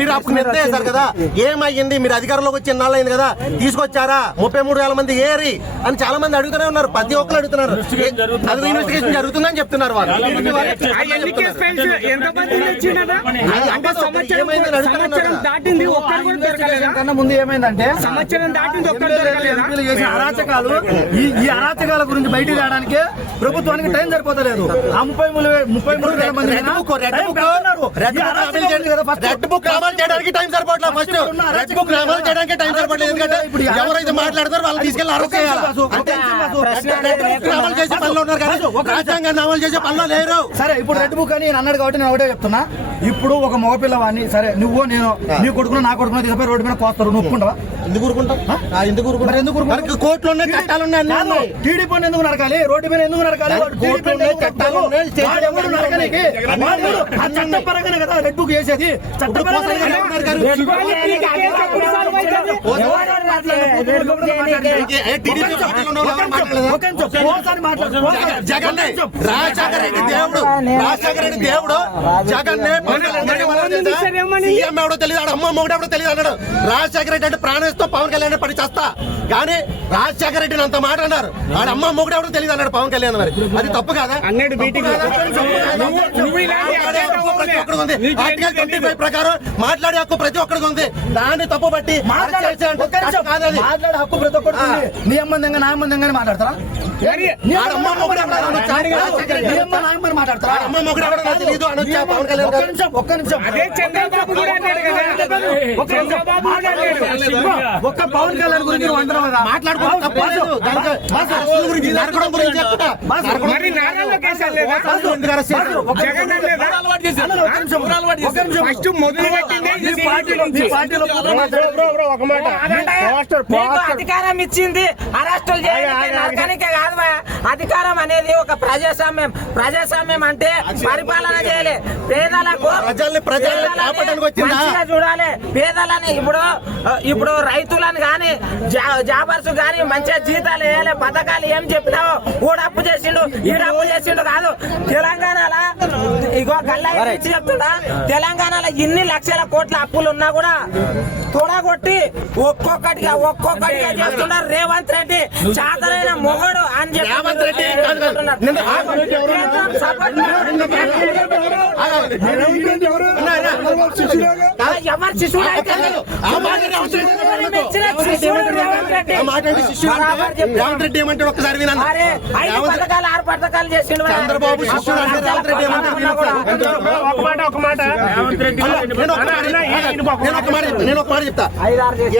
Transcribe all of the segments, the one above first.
మీరు అప్పుడు నిర్ణయించారు కదా, ఏమైంది మీరు అధికారంలోకి వచ్చి ఎన్నాళ్ళు అయింది కదా, తీసుకొచ్చారా 33,000 మంది ఏరి అని చాలా మంది అడుగుతూనే ఉన్నారు. ప్రతి ఒక్కరు అడుగుతున్నారు. అది ఇన్వెస్టిగేషన్ జరుగుతుందని చెప్తున్నారు వాళ్ళు. ముందు ఏమైందంటే చేసిన అరాచకాలు, ఈ అరాచకాల గురించి బయటికి రావడానికి ప్రభుత్వానికి టైం సరిపోతలేదు. 33,000 మంది రెడ్ బుక్ అమలు చేయడానికి టైం సరిపోవట్లేదు. ఫస్ట్ రెడ్ బుక్ అమలు చేయడానికి టైం సరిపోవట్లేదు. ఎందుకంటే ఎవరైతే మాట్లాడతారో వాళ్ళు తీసుకెళ్లి అరెస్ట్ చేయాలి. అమలు చేసే పనిలో ఉన్నారు కానీ రాజ్యాంగాన్ని అమలు చేసే పనిలో లేరు. సరే, ఇప్పుడు రెడ్ బుక్ అని అన్నాడు కాబట్టి నేను ఒకటే చెప్తున్నా. ఇప్పుడు ఒక మగపిల్లవాడిని సరే నువ్వు నేను నీ కొడుకును నా కొడుకును తీసుకుపోయి రోడ్డు మీద కోస్తారు, నువ్వు ఒప్పుకుంటావా? ఎందుకు ఊరుకుంటావు? కోర్టులో చట్టాలు ఉన్నాయి. టీడీపీ ఎందుకు నరకాలి? రోడ్డు మీద ఎందుకు నరకాలి? చట్టపరంగానే కదా రెడ్ బుక్ చేసేది. జగన్ రాజశేఖర రెడ్డి దేవుడు, రాజశేఖర రెడ్డి దేవుడు జగన్ సీఎం ఎవడో తెలియదు, ఆడ అమ్మ మొగుడు ఎవడో తెలియదు అన్నాడు. రాజశేఖర రెడ్డి అంటే ప్రాణేస్తో పవన్ కళ్యాణ్ పడి చేస్తా, కానీ రాజశేఖర రెడ్డిని అంత మాట అన్నారు. ఆడ అమ్మ మొగుడు ఎవడో తెలియదు అన్నాడు పవన్ కళ్యాణ్. మరి అది తప్పు కాదా? ఆర్టికల్ 25 ప్రకారం మాట్లాడే హక్కు ప్రతి ఒక్కరికి ఉంది. దాన్ని తప్పు బట్టి మాట్లాడే హక్కు ప్రతి ఒక్కరికి ఉంది. నీ అమ్మందంగా నా అమ్మందంగానే మాట్లాడతారా? ఒక్క నిమిషం ఒక్క పవన్ కళ్యాణ్ గురించి అధికారం ఇచ్చింది అరెస్టులు చేయడానికి కాదు. అధికారం అనేది ఒక ప్రజాస్వామ్యం అంటే పరిపాలన చేయాలి, పేదలకు మంచిగా చూడాలి. పేదలని ఇప్పుడు రైతులను గాని జాబర్స్ గాని మంచిగా జీతాలు వేయాలి. పథకాలు ఏం చెప్పినావు, ఊడప్పు చేసిండు ఈడప్పు చేసిండు కాదు. తెలంగాణలో ఇగో గల్లా చెప్తున్నా, తెలంగాణలో ఇన్ని లక్షల కోట్ల అప్పులు ఉన్నా కూడా తొడగొట్టి ఒక్కొక్కటిగా చేస్తున్నారు రేవంత్ రెడ్డి. చాతరైన మొగడు అని చెప్పి ఎవరు శిశుడు అయితే ఒకసారి 6 పథకాలు చేసిండు చంద్రబాబు. నేను ఒక మాట చెప్తా.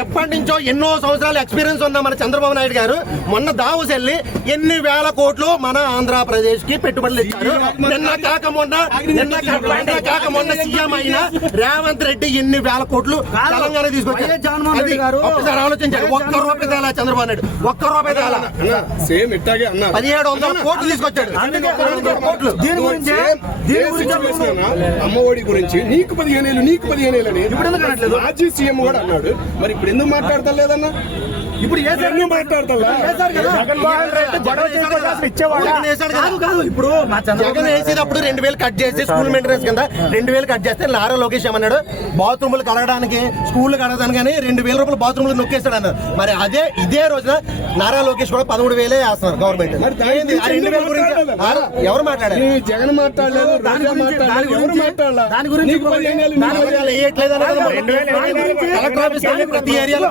ఎప్పటి నుంచో ఎన్నో సంవత్సరాలు ఎక్స్పీరియన్స్ ఉన్న మన చంద్రబాబు నాయుడు గారు మొన్న దావోస్ వెళ్ళి ఎన్ని వేల కోట్లు మన ఆంధ్రప్రదేశ్ కి పెట్టుబడులు ఇచ్చారు. నిన్న కాక మొన్న సీఎం అయిన రేవంత్ రెడ్డి ఎన్ని వేల కోట్లు తెలంగాణ తీసుకొచ్చారు. ఒకసారి ఆలోచించారు. ఒక్క రూపాయి తేలా చంద్రబాబు నాయుడు, ఒక్క రూపాయి తేలా. 1700 కోట్లు తీసుకొచ్చాడు. అమ్మఒడి గురించి నీకు 15 ఏళ్ళు నీకు 15 ఏళ్ళని మాజీ సీఎం కూడా అన్నాడు. మరి ఇప్పుడు ఎందుకు మాట్లాడతా లేదన్నా? ఇప్పుడు జగన్ వేసేటప్పుడు 2,000 కట్ చేసి స్కూల్ మెయింటెనెన్స్ కింద 2,000 కట్ చేస్తే నారా లోకేష్ ఏమన్నాడు, బాత్రూములు కడగడానికి స్కూల్ కడగడానికి కానీ 2,000 రూపాయలు బాత్రూములు నొక్కేస్తాడు అన్నారు. మరి ఇదే రోజున నారా లోకేష్ కూడా 13,000 వేస్తున్నారు గవర్నమెంట్. ఎవరు మాట్లాడారు? జగన్ మాట్లాడలేదు, దాని గురించి వేయట్లేదు. ప్రతి ఏరియాలో